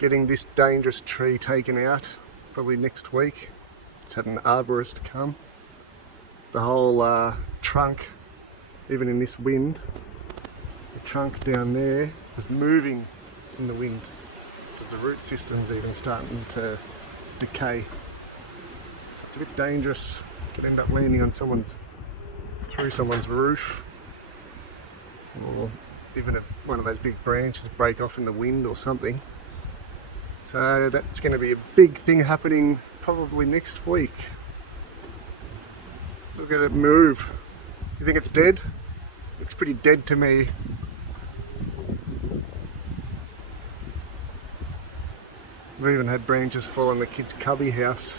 getting this dangerous tree taken out, probably next week. Just had an arborist come. The whole trunk, even in this wind, the trunk down there is moving in the wind because the root system's even starting to decay. So it's a bit dangerous. Could end up landing on through someone's roof, or even if one of those big branches break off in the wind or something. So that's going to be a big thing happening probably next week. Look at it move. You think it's dead? Looks pretty dead to me. We've even had branches fall on the kids' cubby house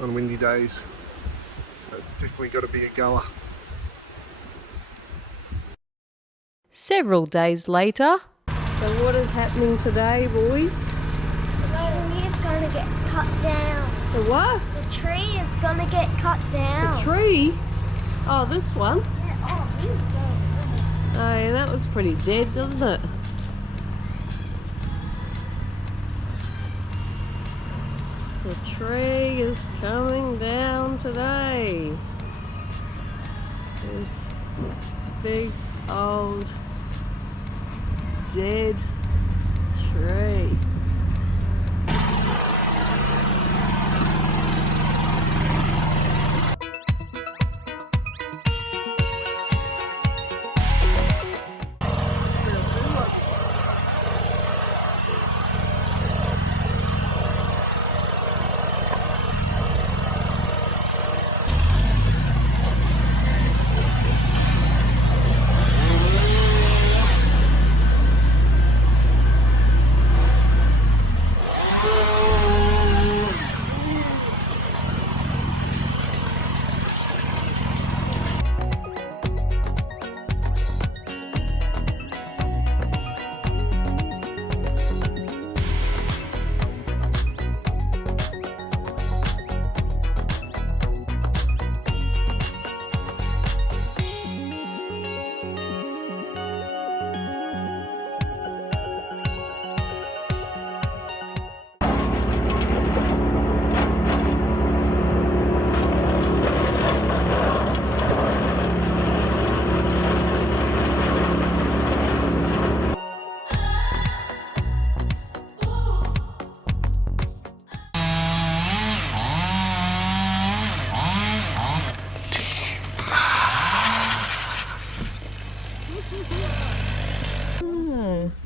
on windy days. So it's definitely got to be a goer. Several days later. So what is happening today, boys? The tree is going to get cut down. The what? The tree is going to get cut down. The tree? Oh, this one? Yeah, oh, this is so Oh, yeah, that looks pretty dead, doesn't it? The tree is coming down today. This big old dead tree.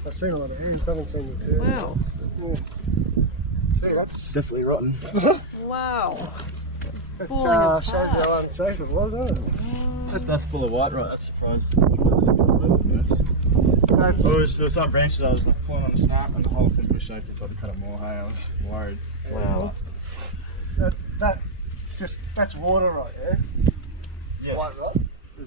I've seen a lot of ants, I haven't seen the turtles. Wow. Yeah. Gee, that's definitely rotten. Wow. It Falling shows how unsafe it was, doesn't it? That's full of white, right? That's surprised. There was some branches I was pulling on the snap and the whole thing was shaking, so I had to cut it more. Hey, I was worried. Wow. So that's water right there. Yeah. White rock?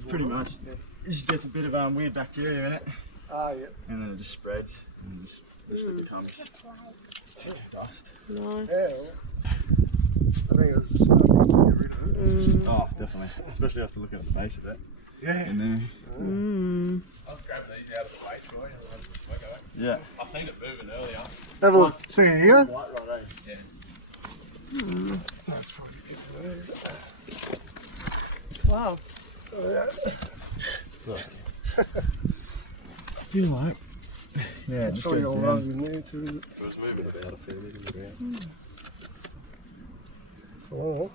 Pretty much. Yeah. It just gets a bit of weird bacteria in it. Ah, yeah. And then it just spreads and just becomes dust. Nice. Yeah. I think it was a smart thing to get rid of it. Oh, definitely. Especially after looking at the base of it. Yeah. In there. I was grabbing these out of the base, Roy. Yeah. I seen it moving earlier. Have a look. See it here? White right, eh? Yeah. That's probably good for that. Wow. I feel like. Yeah, It's probably all right in there too, isn't it? It was moving about a fair bit in the ground. Oh.